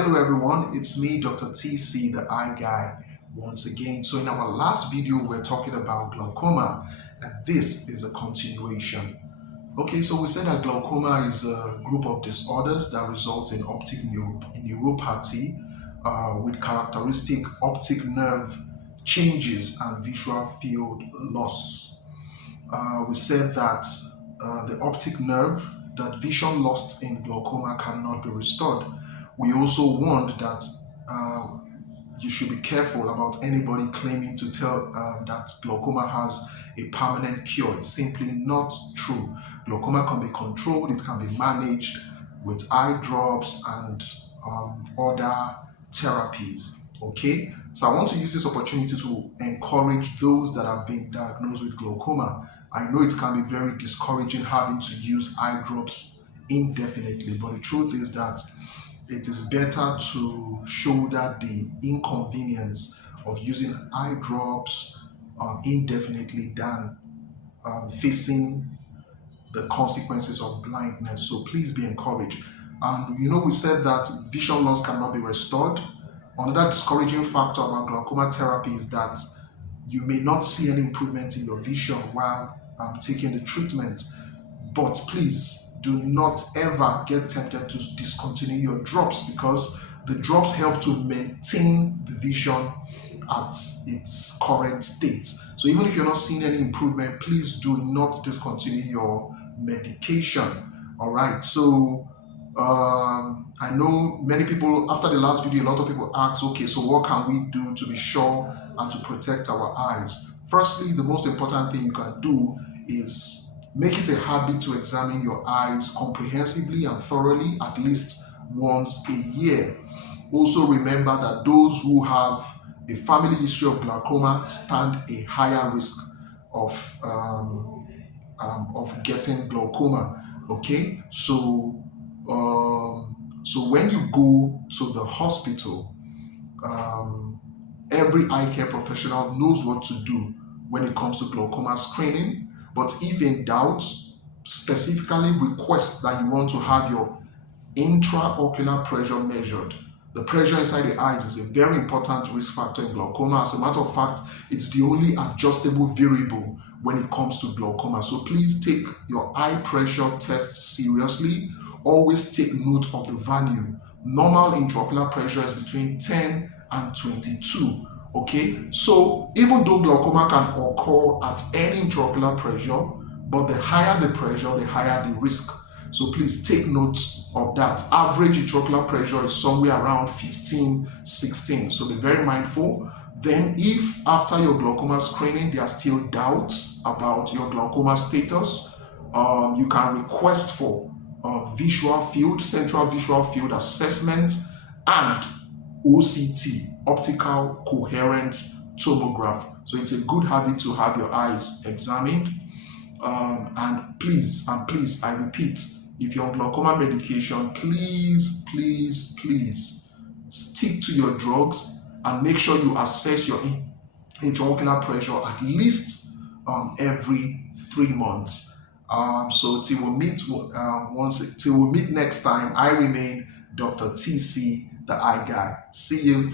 Hello everyone, it's me, Dr. TC, the eye guy, once again. So in our last video, we're talking about glaucoma, and this is a continuation. Okay, so we said that glaucoma is a group of disorders that result in optic neuropathy with characteristic optic nerve changes and visual field loss. We said that the optic nerve, that vision lost in glaucoma cannot be restored. We also warned that you should be careful about anybody claiming to tell that glaucoma has a permanent cure. It's simply not true. Glaucoma can be controlled, it can be managed with eye drops and other therapies. Okay, so I want to use this opportunity to encourage those that have been diagnosed with glaucoma. I know it can be very discouraging having to use eye drops indefinitely, but the truth is that it is better to shoulder the inconvenience of using eye drops indefinitely than facing the consequences of blindness. So please be encouraged. And we said that vision loss cannot be restored. Another discouraging factor about glaucoma therapy is that you may not see any improvement in your vision while taking the treatment. But please do not ever get tempted to discontinue your drops, because the drops help to maintain the vision at its current state. So even if you're not seeing any improvement, please do not discontinue your medication. All right, so I know many people, after the last video, a lot of people ask, okay, so what can we do to be sure and to protect our eyes? Firstly, the most important thing you can do is make it a habit to examine your eyes comprehensively and thoroughly at least once a year. Also remember that those who have a family history of glaucoma stand a higher risk of getting glaucoma. Okay, so when you go to the hospital, every eye care professional knows what to do when it comes to glaucoma screening. But if in doubt, specifically request that you want to have your intraocular pressure measured. The pressure inside the eyes is a very important risk factor in glaucoma. As a matter of fact, it's the only adjustable variable when it comes to glaucoma. So please take your eye pressure test seriously. Always take note of the value. Normal intraocular pressure is between 10 and 22. Okay, so even though glaucoma can occur at any intraocular pressure, but the higher the pressure, the higher the risk. So please take note of that. Average intraocular pressure is somewhere around 15, 16. So be very mindful. Then if after your glaucoma screening, there are still doubts about your glaucoma status, you can request for visual field, central visual field assessment, and OCT, optical coherent tomograph. So it's a good habit to have your eyes examined. And please, I repeat, if you're on glaucoma medication, please stick to your drugs and make sure you assess your intraocular pressure at least every 3 months. So till we meet next time, I remain Dr. TC, the eye guy. See you.